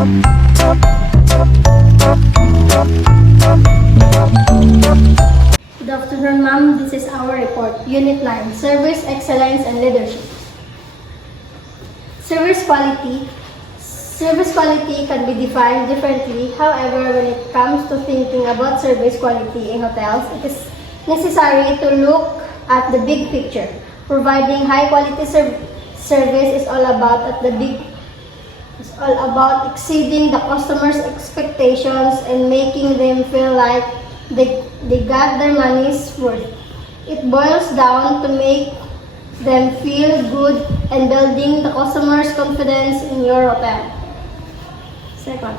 Good afternoon, ma'am. This is our report. Unit 9, Service Excellence and Leadership. Service quality. Service quality can be defined differently. However, when it comes to thinking about service quality in hotels, it is necessary to look at the big picture. Providing high-quality service is all about exceeding the customer's expectations and making them feel like they got their money's worth. It boils down to make them feel good and building the customer's confidence in your hotel. Second,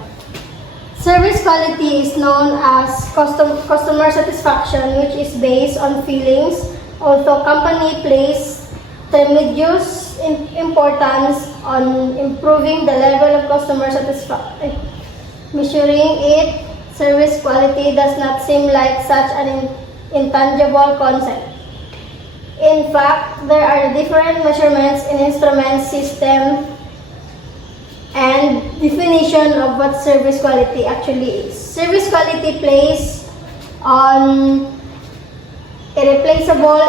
service quality is known as customer satisfaction, which is based on feelings. Although company place tremendous importance on improving the level of customer satisfaction, measuring it, service quality does not seem like such an intangible concept. In fact, there are different measurements in instrument system and definition of what service quality actually is. Service quality plays on irreplaceable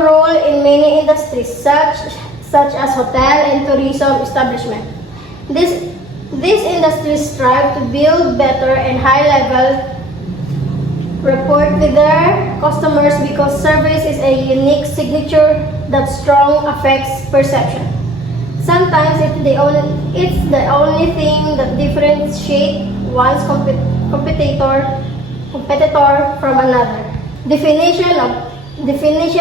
role in many industries such as hotel and tourism establishment. These industries strive to build better and high-level rapport with their customers because service is a unique signature that strong affects perception. Sometimes it's the only thing that differentiates one's competitor from another. Definition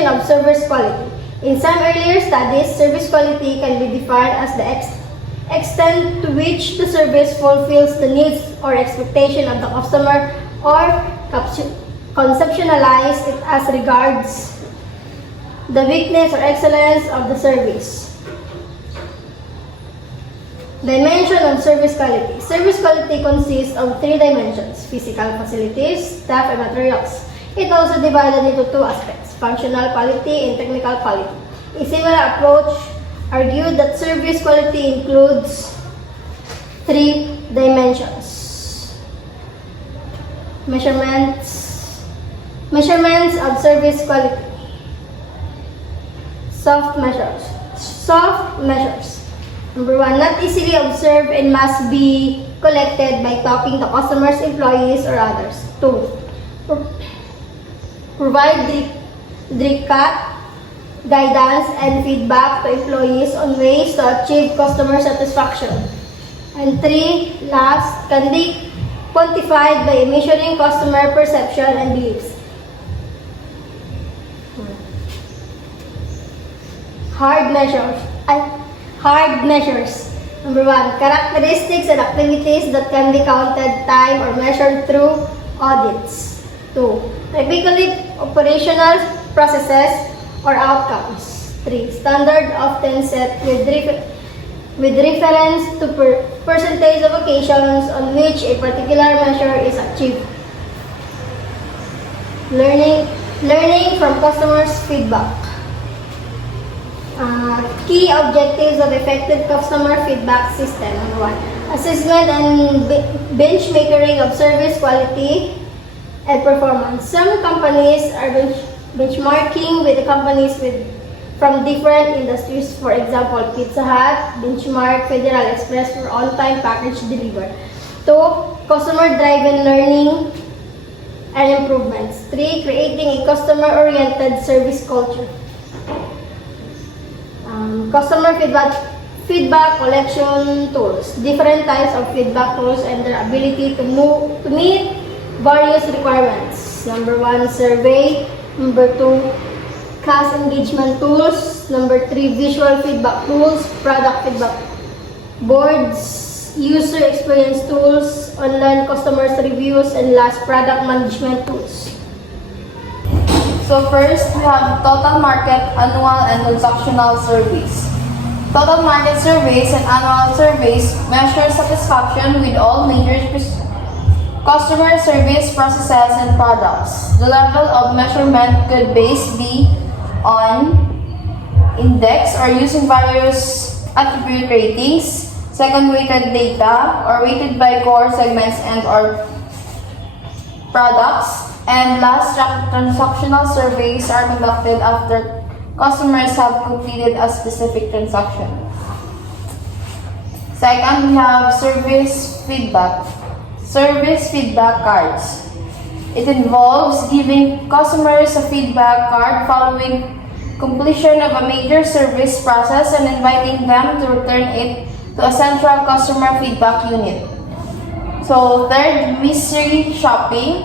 of service quality. In some earlier studies, service quality can be defined as the extent to which the service fulfills the needs or expectation of the customer, or conceptualize it as regards the weakness or excellence of the service. Dimension of service quality. Service quality consists of 3 dimensions: physical facilities, staff, and materials. It also divided into 2 aspects: functional quality and technical quality. A similar approach argued that service quality includes 3 dimensions. Measurements of service quality. Soft measures. Number 1, not easily observed and must be collected by talking to customers, employees, or others. 2, provide guidance and feedback to employees on ways to achieve customer satisfaction. And 3, last, can be quantified by measuring customer perception and beliefs. Hard measures. Number 1, characteristics and activities that can be counted, time, or measured through audits. 2, typically operational processes or outcomes. 3, standard often set with reference to percentage of occasions on which a particular measure is achieved. Learning from customers' feedback. Key objectives of effective customer feedback system. Number 1, assessment and benchmarking of service quality and performance. Some companies are benchmarking with the companies from different industries. For example, Pizza Hut benchmark Federal Express for on-time package delivery. 2, customer-driven learning and improvements. 3, creating a customer-oriented service culture. Customer feedback collection tools. Different types of feedback tools and their ability to meet various requirements. Number 1, survey. Number 2, class engagement tools. Number 3, visual feedback tools, product feedback boards, user experience tools, online customers reviews, and last, product management tools. So first, we have total market, annual, and transactional surveys. Total market surveys and annual surveys measure satisfaction with all major customer service processes and products. The level of measurement could be on index or using various attribute ratings Second, weighted data, or weighted by core segments and or products. And last, transactional surveys are conducted after customers have completed a specific transaction. Second, we have service feedback. Service feedback cards. It involves giving customers a feedback card following completion of a major service process and inviting them to return it to a central customer feedback unit. So third, mystery shopping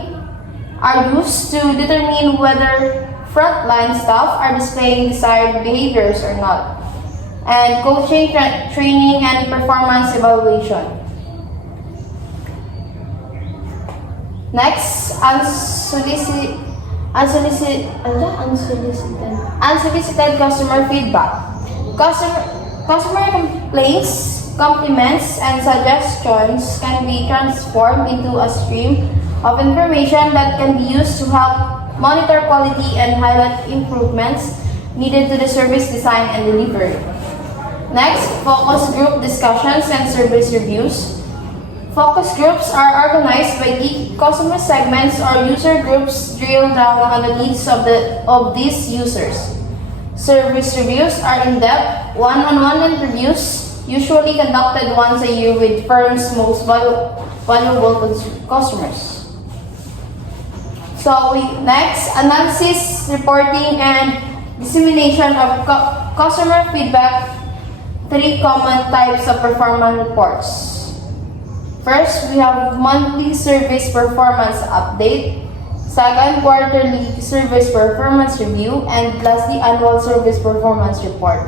are used to determine whether frontline staff are displaying desired behaviors or not. And coaching, training, and performance evaluation. Next, unsolicited customer feedback. Customer complaints, compliments, and suggestions can be transformed into a stream of information that can be used to help monitor quality and highlight improvements needed to the service design and delivery. Next, focus group discussions and service reviews. Focus groups are organized by key customer segments or user groups drill down on the needs of these users. Service reviews are in-depth, one-on-one interviews, usually conducted once a year with firms' most valuable customers. Next, analysis, reporting, and dissemination of customer feedback. 3 common types of performance reports. First, we have monthly service performance update. Second, quarterly service performance review. And lastly, annual service performance report.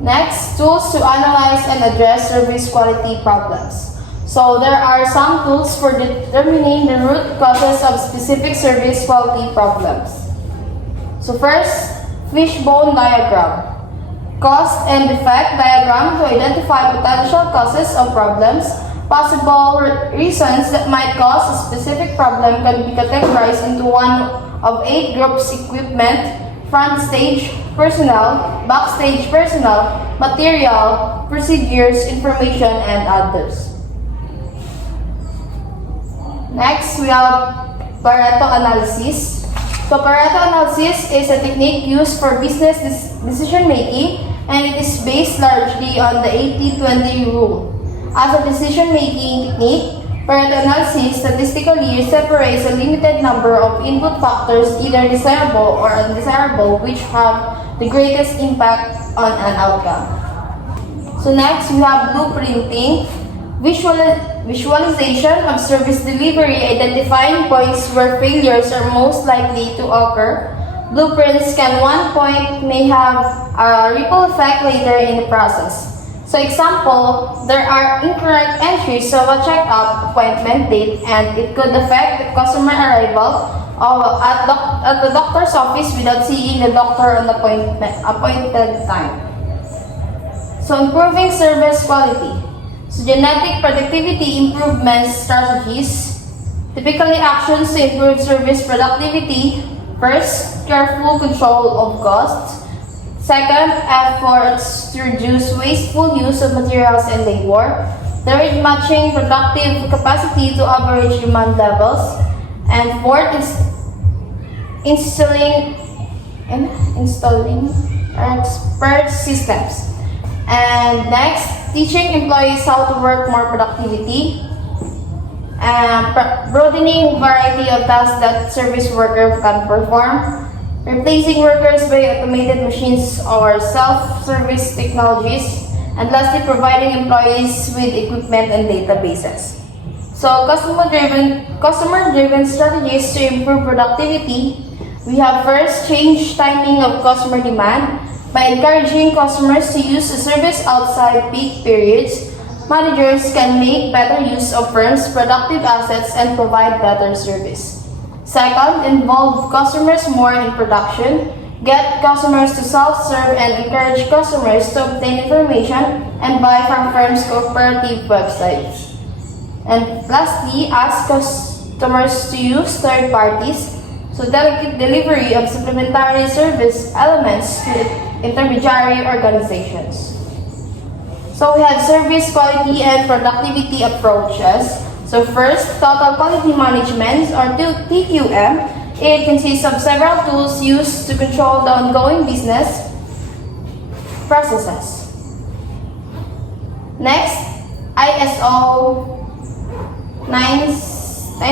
Next, tools to analyze and address service quality problems. So there are some tools for determining the root causes of specific service quality problems. So first, fishbone diagram. Cause and effect diagram to identify potential causes of problems. Possible reasons that might cause a specific problem can be categorized into one of 8 groups: equipment, front stage personnel, backstage personnel, material, procedures, information, and others. Next, we have Pareto analysis. So Pareto analysis is a technique used for business decision making, and it is based largely on the 80-20 rule. As a decision making technique, Pareto analysis statistically separates a limited number of input factors, either desirable or undesirable, which have the greatest impact on an outcome. So next, we have blueprinting. Visualization of service delivery, identifying points where failures are most likely to occur. Blueprints one point may have a ripple effect later in the process. So example, there are incorrect entries of a checkup appointment date, and it could affect the customer arrival at the doctor's office without seeing the doctor on the appointed time. So improving service quality. So genetic productivity improvement strategies. Typically actions to improve service productivity. First, careful control of costs. Second, efforts to reduce wasteful use of materials and labor. Third, matching productive capacity to average demand levels. And fourth is installing expert systems. And next, teaching employees how to work more productivity. Broadening variety of tasks that service worker can perform. Replacing workers by automated machines or self-service technologies. And lastly, providing employees with equipment and databases. So customer-driven strategies to improve productivity. We have first, change timing of customer demand. By encouraging customers to use the service outside peak periods, managers can make better use of firms' productive assets and provide better service. Second, involve customers more in production. Get customers to self-serve and encourage customers to obtain information and buy from firms' cooperative websites. And lastly, ask customers to use third parties. So delegate delivery of supplementary service elements to intermediary organizations. So we have service quality and productivity approaches. So first, total quality management or TQM. It consists of several tools used to control the ongoing business processes. Next, ISO 9000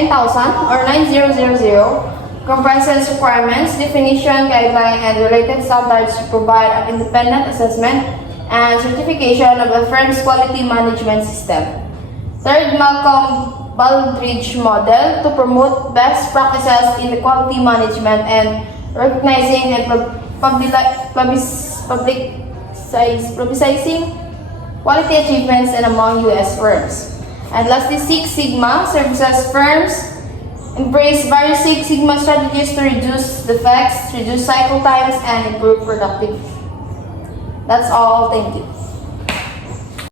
or 9000 comprises requirements, definition, guideline, and related standards to provide an independent assessment and certification of a firm's quality management system. Third, Malcolm Baldrige model to promote best practices in the quality management and recognizing and publicizing quality achievements in among U.S. firms. And lastly, Six Sigma services firms embrace various Six Sigma strategies to reduce defects, reduce cycle times, and improve productivity. That's all. Thank you.